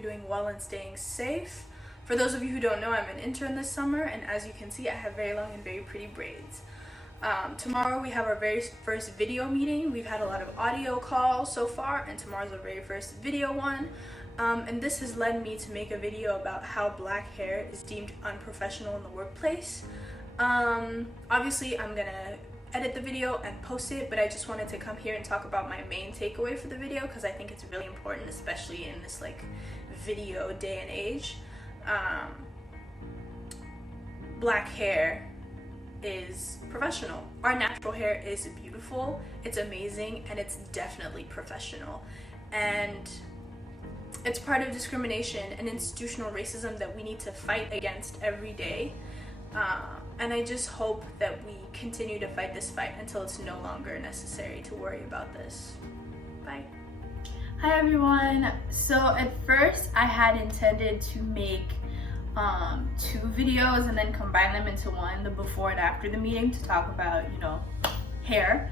you're doing well and staying safe. For those of you who don't know, I'm an intern this summer, and as you can see, I have very long and very pretty braids. Tomorrow we have our very first video meeting. We've had a lot of audio calls so far, and tomorrow's our very first video one. And this has led me to make a video about how black hair is deemed unprofessional in the workplace. Obviously, I'm gonna edit the video and post it, but I just wanted to come here and talk about my main takeaway for the video because I think it's really important, especially in this like video day and age. Black hair is professional. Our natural hair is beautiful, it's amazing, and it's definitely professional. And it's part of discrimination and institutional racism that we need to fight against every day. And I just hope that we continue to fight this fight until it's no longer necessary to worry about this. Bye. Hi everyone. So at first I had intended to make 2 videos and then combine them into one, the before and after the meeting, to talk about, hair.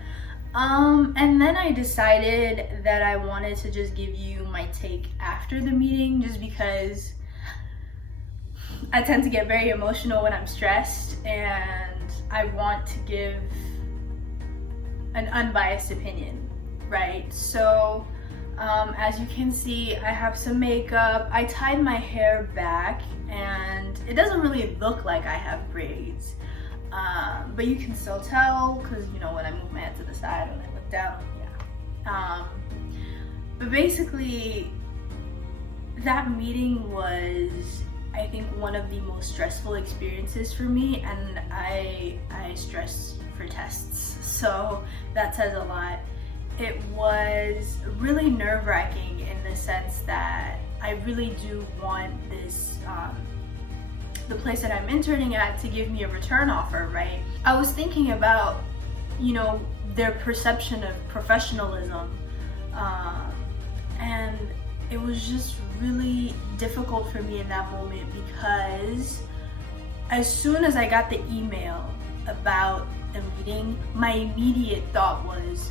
And then I decided that I wanted to just give you my take after the meeting, just because I tend to get very emotional when I'm stressed, and I want to give an unbiased opinion, right? So as you can see, I have some makeup. I tied my hair back and it doesn't really look like I have braids, but you can still tell because when I move my head to the side, when I look down, yeah. But basically that meeting was, I think, one of the most stressful experiences for me, and I stress for tests, so that says a lot. It was really nerve-wracking in the sense that I really do want this, the place that I'm interning at, to give me a return offer, right? I was thinking about, their perception of professionalism, and it was just really difficult for me in that moment because as soon as I got the email about the meeting, my immediate thought was,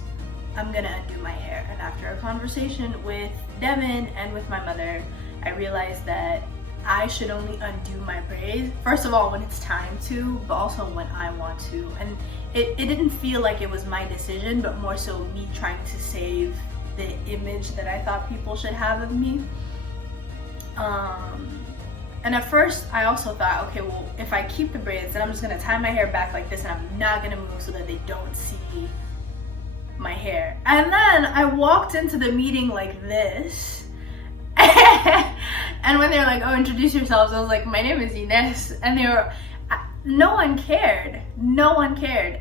I'm gonna undo my hair. And after a conversation with Devin and with my mother, I realized that I should only undo my braids, first of all, when it's time to, but also when I want to. And it didn't feel like it was my decision, but more so me trying to save the image that I thought people should have of me. And at first I also thought, okay, well, if I keep the braids, then I'm just gonna tie my hair back like this and I'm not gonna move so that they don't see my hair. And then I walked into the meeting like this and when they were like, oh, introduce yourselves, I was like, my name is Ines, and no one cared.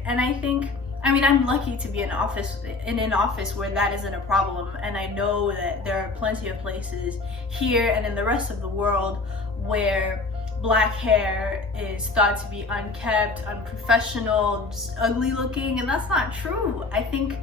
And I think, I'm lucky to be in an office where that isn't a problem, and I know that there are plenty of places here and in the rest of the world where black hair is thought to be unkept, unprofessional, just ugly looking, and that's not true. I think,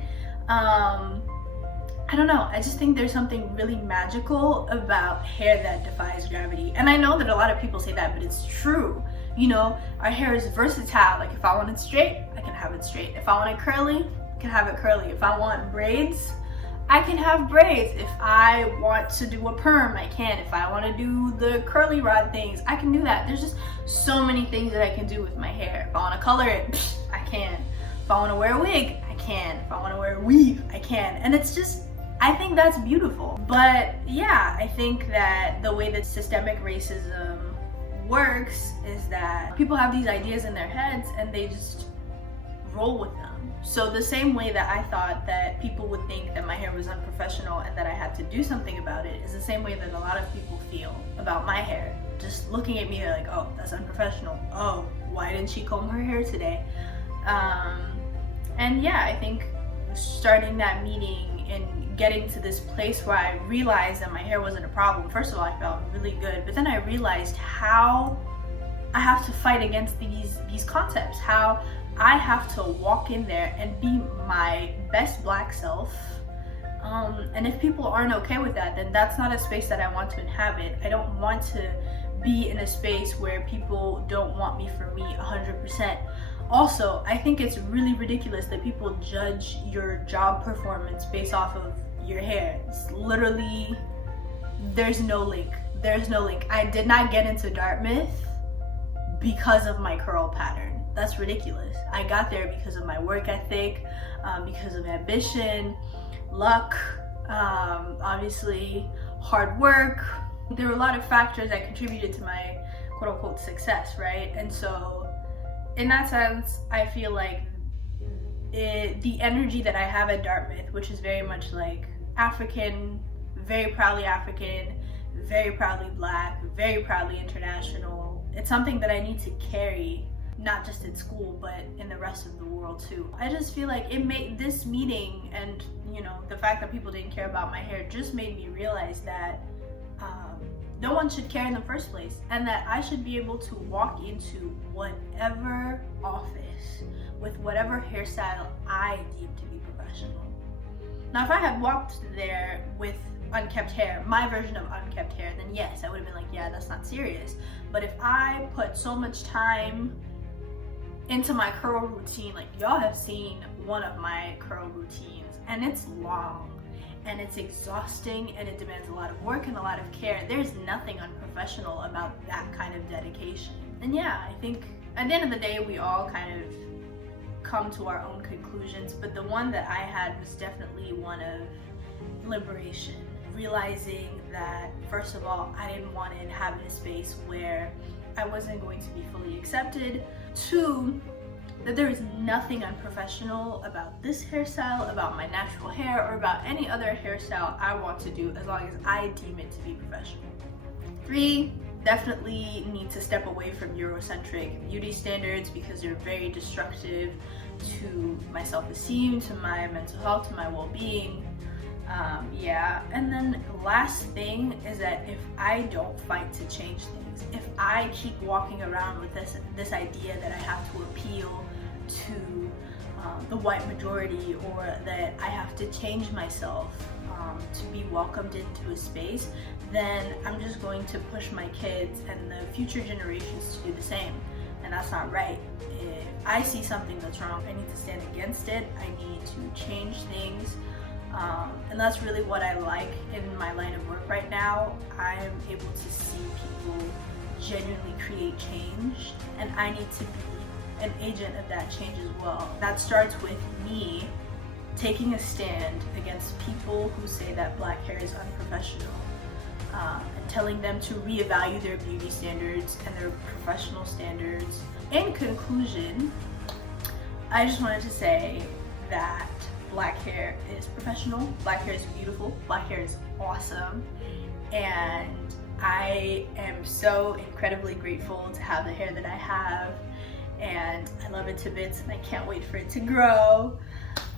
I don't know, I just think there's something really magical about hair that defies gravity. And I know that a lot of people say that, but it's true. Our hair is versatile. Like, if I want it straight, I can have it straight. If I want it curly, I can have it curly. If I want braids, I can have braids. If I want to do a perm, I can. If I want to do the curly rod things, I can do that. There's just so many things that I can do with my hair. If I want to color it, I can. If I want to wear a wig, I can. If I want to wear a weave, I can. And it's just, I think that's beautiful. But yeah, I think that the way that systemic racism works is that people have these ideas in their heads and they just roll with them. So the same way that I thought that people would think that my hair was unprofessional and that I had to do something about it is the same way that a lot of people feel about my hair. Just looking at me like, oh, that's unprofessional. Oh, why didn't she comb her hair today? And yeah, I think starting that meeting and getting to this place where I realized that my hair wasn't a problem, first of all, I felt really good, but then I realized how I have to fight against these concepts, how I have to walk in there and be my best black self. And if people aren't okay with that, then that's not a space that I want to inhabit. I don't want to be in a space where people don't want me for me 100%. Also, I think it's really ridiculous that people judge your job performance based off of your hair. It's literally, there's no link. There's no link. I did not get into Dartmouth because of my curl pattern. That's ridiculous. I got there because of my work ethic, because of ambition, luck, obviously hard work. There were a lot of factors that contributed to my quote unquote success, right? And so in that sense, I feel like the energy that I have at Dartmouth, which is very much like African, very proudly African, very proudly Black, very proudly international, it's something that I need to carry, not just in school, but in the rest of the world too. I just feel like it made this meeting, and the fact that people didn't care about my hair just made me realize that no one should care in the first place, and that I should be able to walk into whatever office with whatever hairstyle I deem to be professional. Now, if I had walked there with unkept hair, my version of unkept hair, then yes, I would have been like, yeah, that's not serious. But if I put so much time into my curl routine, like y'all have seen one of my curl routines, and it's long and it's exhausting and it demands a lot of work and a lot of care. There's nothing unprofessional about that kind of dedication. And yeah, I think at the end of the day, we all kind of come to our own conclusions, but the one that I had was definitely one of liberation. Realizing that, first of all, I didn't want to have a space where I wasn't going to be fully accepted. Two, that there is nothing unprofessional about this hairstyle, about my natural hair, or about any other hairstyle I want to do as long as I deem it to be professional. Three, definitely need to step away from Eurocentric beauty standards because they're very destructive to my self-esteem, to my mental health, to my well-being. And then the last thing is that if I don't fight to change things, if I keep walking around with this idea that I have to appeal to the white majority, or that I have to change myself to be welcomed into a space, then I'm just going to push my kids and the future generations to do the same, and that's not right. If I see something that's wrong, I need to stand against it. I need to change things. And that's really what I like in my line of work right now. I'm able to see people genuinely create change, and I need to be an agent of that change as well. That starts with me taking a stand against people who say that Black hair is unprofessional, and telling them to reevaluate their beauty standards and their professional standards. In conclusion, I just wanted to say that Black hair is professional, Black hair is beautiful, Black hair is awesome, and I am so incredibly grateful to have the hair that I have, and I love it to bits, and I can't wait for it to grow.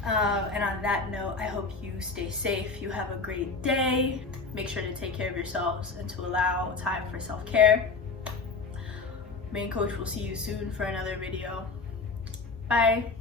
And on that note, I hope you stay safe, you have a great day, make sure to take care of yourselves and to allow time for self-care. Main Coach will see you soon for another video. Bye.